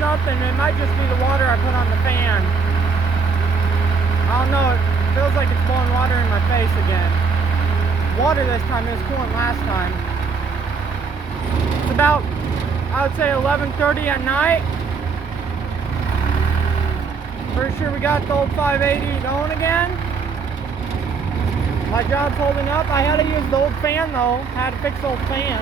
something. It might just be the water I put on the fan. I don't know. It feels like it's blowing water in my face again. Water this time. It was coolant last time. It's about, I would say, 11:30 at night. Pretty sure we got the old 580 going again. My job's holding up. I had to use the old fan though. Had to fix the old fan.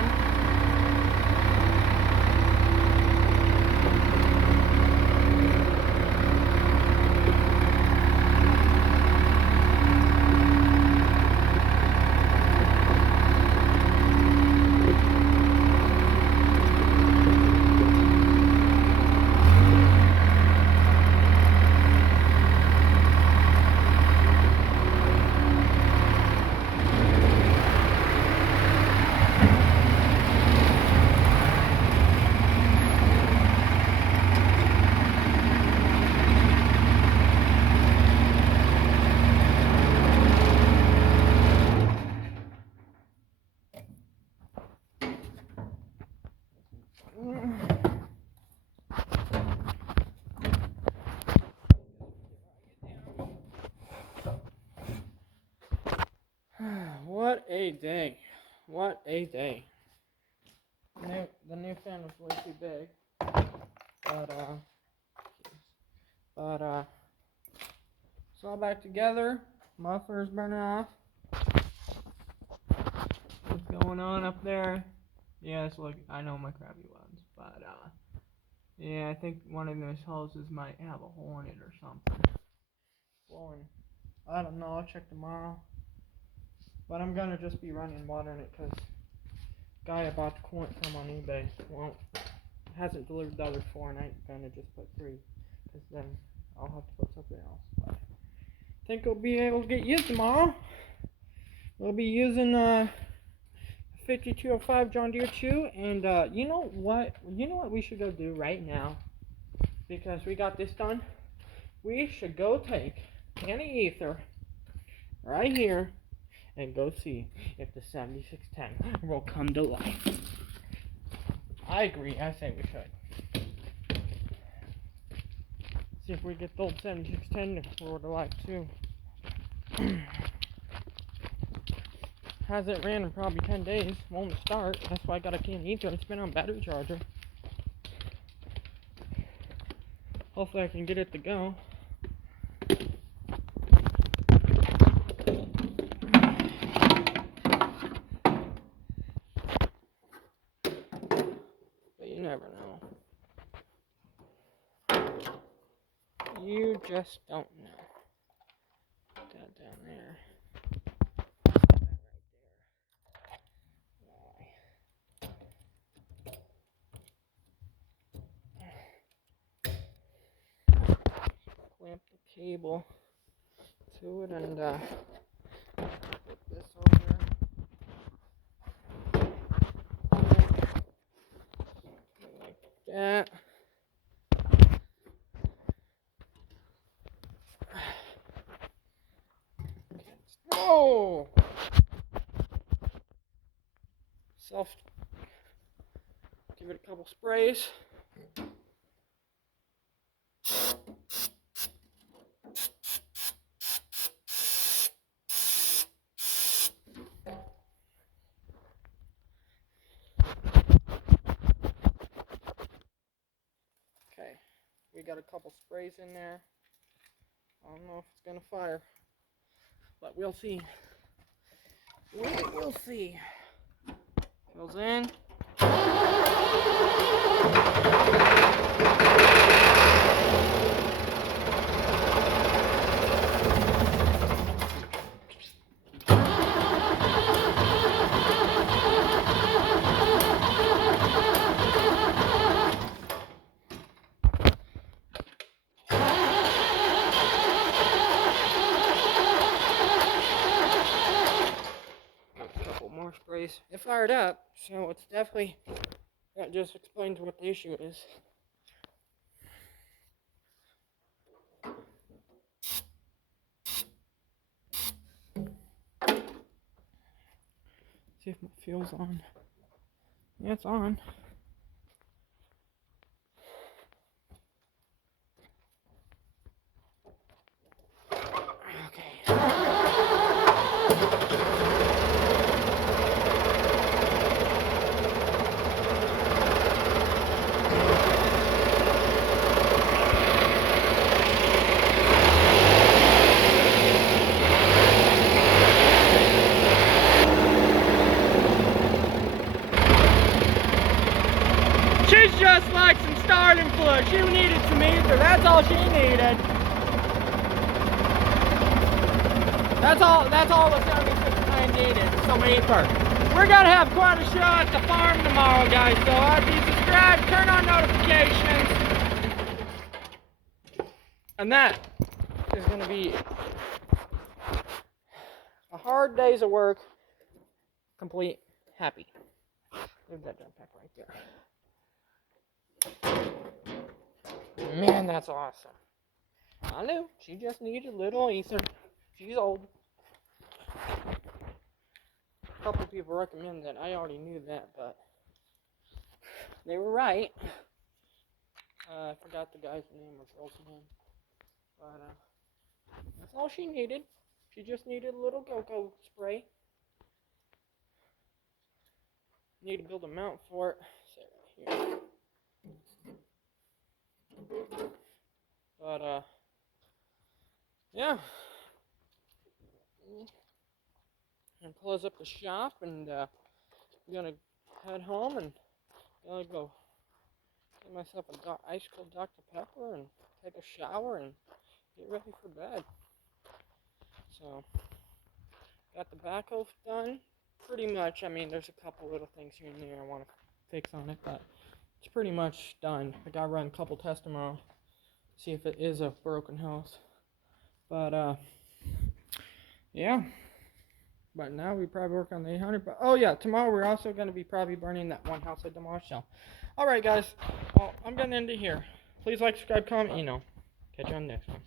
What a day. What a day. The new fan was way too big. But it's all back together. Muffler's burning off. What's going on up there? Yes, look, I know my crappy ones, but yeah, I think one of those hoses might have a hole in it or something. Blowing. I don't know, I'll check tomorrow. But I'm gonna just be running water in it because guy I bought the coolant from on eBay hasn't delivered the other 4, and I'm gonna just put 3 because then I'll have to put something else. But I think it'll be able to get used tomorrow. We'll be using 5205 John Deere 2, and you know what we should go do right now, because we got this done. We should go take any ether right here and go see if the 7610 will come to life. I agree. I say we should. See if we get the old 7610 to roll to life too. Hasn't ran in probably 10 days. Won't start. That's why I got a can ether. It's been on battery charger. Hopefully I can get it to go. You never know. You just don't know. Put that down there. Put that right there. Clamp the cable to it and put this over. Like that. Oh! Give it a couple sprays. Okay, we got a couple sprays in there. I don't know if it's gonna fire, but we'll see. We will see. Goes in. Sprays. It fired up, so it's definitely, that just explains what the issue is. See if my fuel's on. Yeah, it's on. she needed some ether. That's all she needed. That's all the 76 needed, some ether. We're gonna have quite a show at the farm tomorrow, guys, so if you subscribe, turn on notifications. And that is gonna be a hard days of work, complete happy. Leave that jump pack right there. Man, that's awesome. I knew, she just needed a little ether. She's old. A couple people recommend that. I already knew that, but they were right. I forgot the guy's name or girl's name. But that's all she needed. She just needed a little go-go spray. Need to build a mount for it. Say right here. But yeah. And close up the shop, and I'm gonna head home and gonna go get myself a ice cold Dr. Pepper and take a shower and get ready for bed. So got the backhoe done pretty much. I mean, there's a couple little things here and there I want to fix on it, but it's pretty much done. I gotta run a couple tests tomorrow, see if it is a broken house. But yeah. But now we probably work on the 800. But oh yeah, tomorrow we're also going to be probably burning that one house I demolished. So, all right, guys. Well, I'm going to end it here. Please like, subscribe, comment, Catch you on the next one.